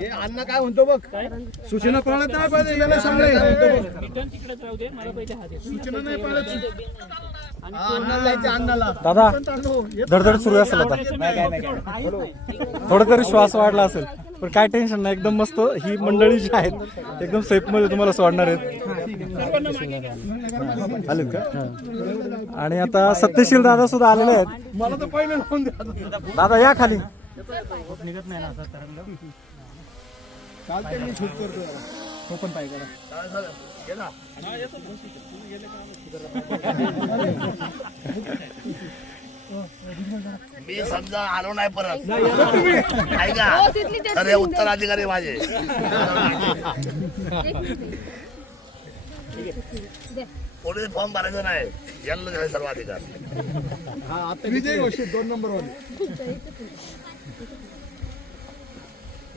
हे अण्णा काय म्हणतो बघ? सूचना पाळत नाही पाहिजे याला सांगणे सूचना नाही पाळत हा, दादा धडधड सुरू असेल आता. थोडा तरी श्वास वाढला असेल. पण काय टेन्शन नाही एकदम मस्त. ही मंडळी जी आहेत एकदम सेफमध्ये तुम्हाला सोडणार आहेत. आलेत का? आणि आता सत्यशील दादा सुद्धा आलेले आहेत. मला तर पहिले दादा या खाली. चालते मी शूट करतो. तो पण पाहिजे मी समजा आलो नाही परत. ऐका. हो, तिथली हे उत्तराधिकारी माझे. पोलीस फॉर्म भरायचं नाही. यांना द्यायचे सर्व अधिकार हा आता विजय घोषित दोन नंबर वाले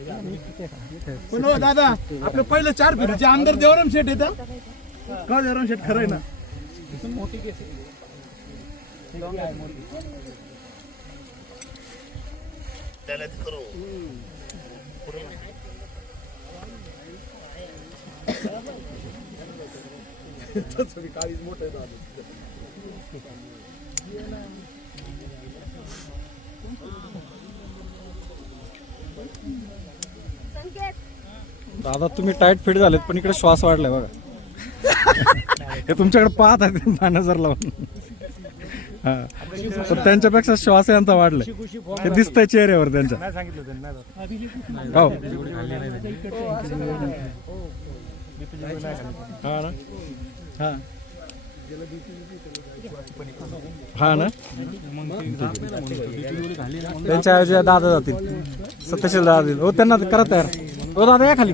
पण हो दादा आपले पहिले चार फिरीचे आमदार देवराम शेठ येतात का देवराम शेठ खरंय ना? मोठी केस काळीच मोठं दादा. तुम्ही टाईट फिट झालेत पण इकडे श्वास वाढलाय बघा. हे तुमच्याकडे पाहत आहेत नजर लावून. हा. पण त्यांच्यापेक्षा श्वास यांचा वाढलाय. हे दिसतंय चेहऱ्यावर त्यांच्या. हो. हा ना? हा. हा ना? त्यांच्या ऐवजी दादा जातील. सत्यशील दादा जातील. हो त्यांना करा तयार. हो दादा या खाली.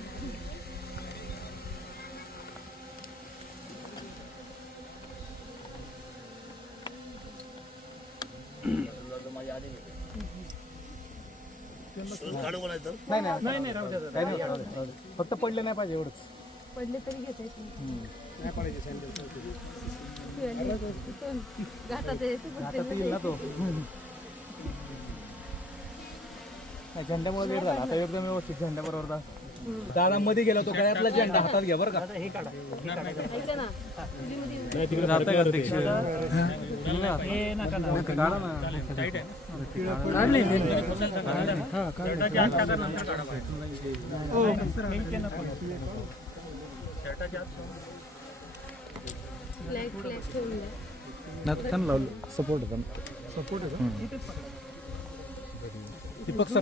नाही फक्त पडले नाही पाहिजे एवढंच पडले तरी घेता येत नाही. आता येईल ना तो नाही, झेंड्यामुळे झाला आता एकदम व्यवस्थित झेंड्या बरोबर दादा मध्ये गेला तो गळ्यातला झेंडा हातात घ्या बरं का. नाही लावलं. सपोर्ट पण सपोर्ट दीपक सर.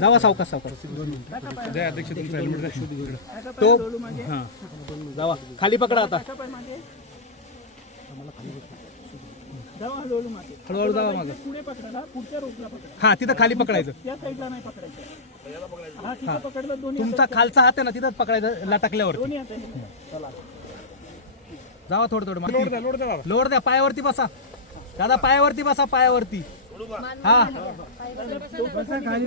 जावा सावकाश सावकाश. जय अध्यक्ष तुमचा हेल्मेट तो हा. जावा. खाली पकडा आता. हळूहळू जावा मागं. हा तिथं खाली पकडायचं. हा. तुमचा खालचा हात आहे ना तिथंच पकडायचं लटकल्यावर जावा थोडं थोडं. मागे. लोड द्या पायावरती बसा. दादा पायावरती बसा पायावरती.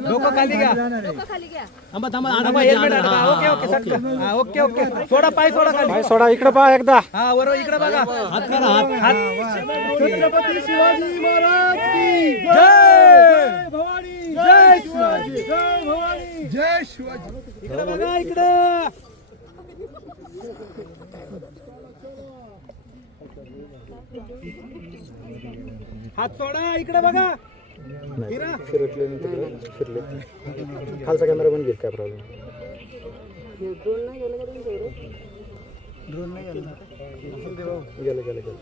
डोकं खाली घ्या. डोकं खाली घ्या थांबा थांबा थांबा helmet अडका. ओके ओके सटकन. हा ओके ओके. सोडा पाय सोडा खाली. सोडा इकडे पहा एकदा. हा बरोबर इकडे बघा. हात करा हात हात. छत्रपती शिवाजी महाराज की जय! भवानी जय शिवाजी जय भवानी. जय शिवाजी. इकडे बघा इकडे. हात सोडा इकडे बघा. फिरा फिरतले तिकडे फिरले. खालचा कॅमेरा पण घेत काय प्रॉब्लेम ड्रोन नाही गेला. गेलं गेलं गेलं.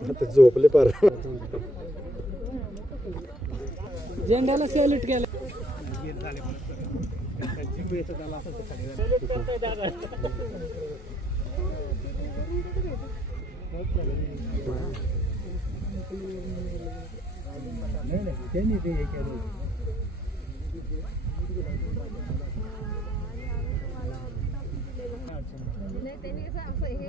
ते झोपले पार. झेंड्याला सॅल्यूट केलं. नाही नाही त्यांनी ते हे केलं नाही त्यांनी कसं असं हे